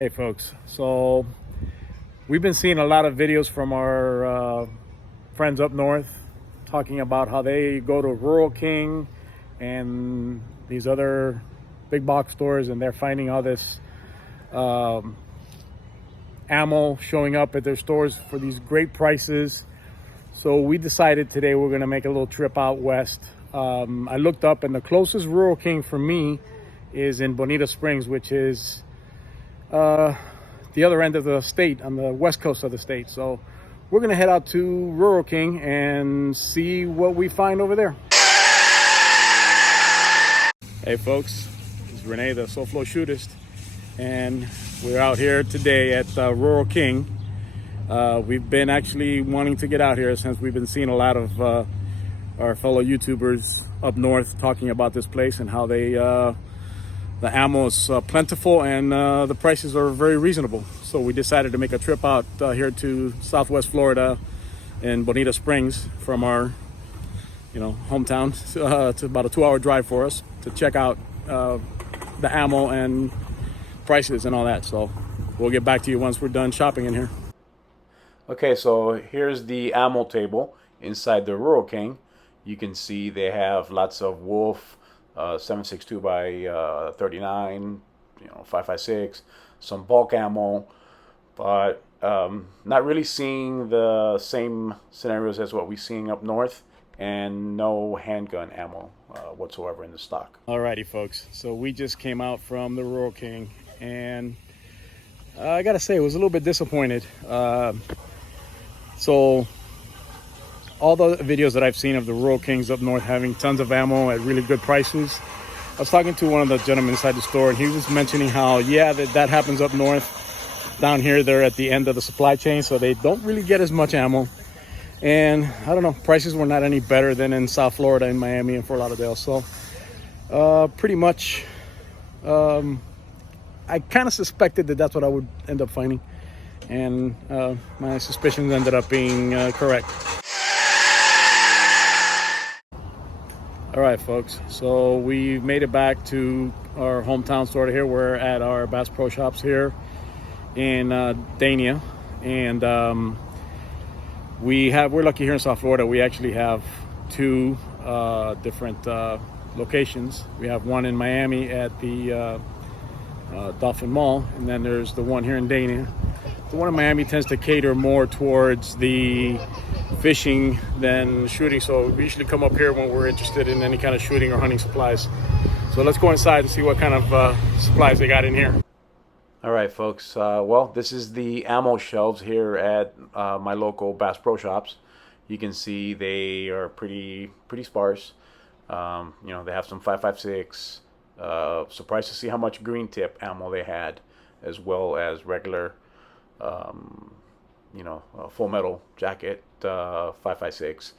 Hey folks, so we've been seeing a lot of videos from our friends up north talking about how they go to Rural King and these other big box stores, and they're finding all this ammo showing up at their stores for these great prices. So we decided today we're going to make a little trip out west. I looked up, and the closest Rural King for me is in Bonita Springs, which is the other end of the state, on the west coast of the state. So we're gonna head out to Rural King and see what we find over there. Hey folks, this is Renee, the SoFlo Shootist, and we're out here today at Rural King. We've been actually wanting to get out here since we've been seeing a lot of our fellow YouTubers up north talking about this place and how the ammo is plentiful and the prices are very reasonable. So we decided to make a trip out here to Southwest Florida in Bonita Springs from our, hometown. It's about a 2-hour drive for us to check out the ammo and prices and all that. So we'll get back to you once we're done shopping in here. Okay, so here's the ammo table inside the Rural King. You can see they have lots of Wolf 7.62 by 39, 5.56, some bulk ammo, but not really seeing the same scenarios as what we're seeing up north, and no handgun ammo whatsoever in the stock. Alrighty, folks. So we just came out from the Rural King, and I gotta say, I was a little bit disappointed. So all the videos that I've seen of the Rural Kings up north having tons of ammo at really good prices. I was talking to one of the gentlemen inside the store, and he was just mentioning how, yeah, that happens up north. Down here, they're at the end of the supply chain, so they don't really get as much ammo. And I don't know, prices were not any better than in South Florida, in Miami and Fort Lauderdale. So pretty much, I kind of suspected that that's what I would end up finding. And my suspicions ended up being correct. All right, folks, so we made it back to our hometown store here. We're at our Bass Pro Shops here in Dania, and we're lucky here in South Florida. We actually have two different locations. We have one in Miami at the Dolphin Mall, and then there's the one here in Dania. The one in Miami tends to cater more towards the fishing than shooting, so we usually come up here when we're interested in any kind of shooting or hunting supplies. So let's go inside and see what kind of supplies they got in here. All right, folks, well, this is the ammo shelves here at my local Bass Pro Shops. You can see they are pretty sparse. They have some 5.56. Surprised to see how much green tip ammo they had, as well as regular full metal jacket 5.56,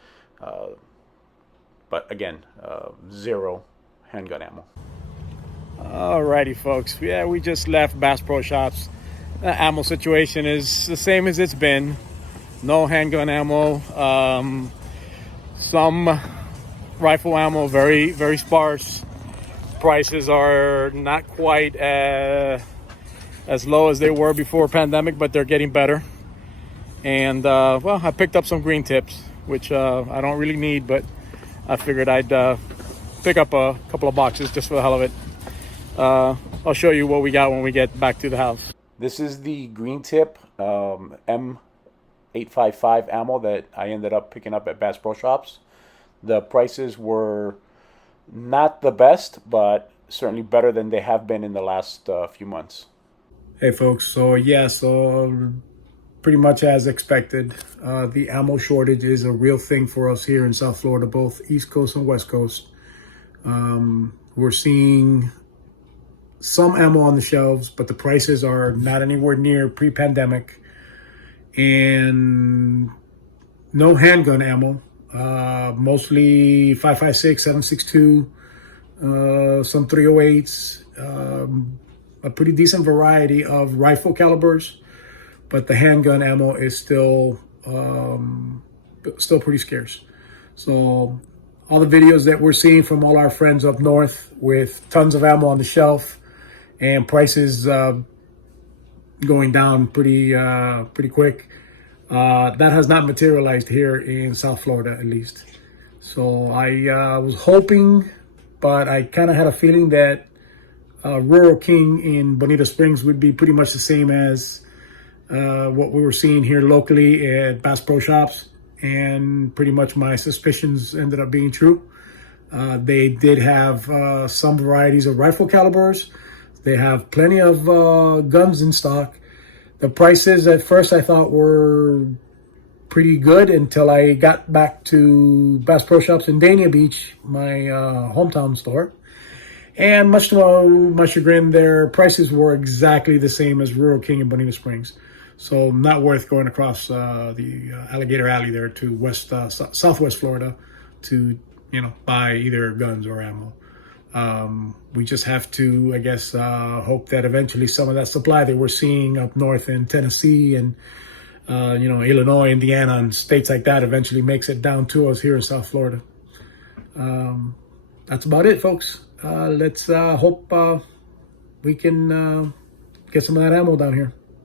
but again, zero handgun ammo. Alrighty, folks. Yeah, we just left Bass Pro Shops. The ammo situation is the same as it's been. No handgun ammo. Some rifle ammo, very, very sparse. Prices are not quite as low as they were before pandemic, but they're getting better. And well, I picked up some green tips, which I don't really need, but I figured I'd pick up a couple of boxes just for the hell of it. I'll show you what we got when we get back to the house. This is the green tip M855 ammo that I ended up picking up at Bass Pro Shops. The prices were not the best, but certainly better than they have been in the last few months. Hey folks, so pretty much as expected, the ammo shortage is a real thing for us here in South Florida, both East Coast and West Coast. We're seeing some ammo on the shelves, but the prices are not anywhere near pre-pandemic. And no handgun ammo, mostly 5.56, 7.62, some 308s, a pretty decent variety of rifle calibers, but the handgun ammo is still pretty scarce. So all the videos that we're seeing from all our friends up north with tons of ammo on the shelf and prices going down pretty quick. That has not materialized here in South Florida, at least. So I was hoping, but I kind of had a feeling that Rural King in Bonita Springs would be pretty much the same as what we were seeing here locally at Bass Pro Shops, and pretty much my suspicions ended up being true. They did have some varieties of rifle calibers. They have plenty of guns in stock. The prices at first I thought were pretty good until I got back to Bass Pro Shops in Dania Beach, my hometown store. And much to my chagrin, their prices were exactly the same as Rural King in Bonita Springs. So not worth going across the Alligator Alley there to Southwest Florida to, buy either guns or ammo. We just have to, I guess, hope that eventually some of that supply that we're seeing up north in Tennessee and, Illinois, Indiana, and states like that eventually makes it down to us here in South Florida. That's about it, folks. Let's hope we can get some of that ammo down here.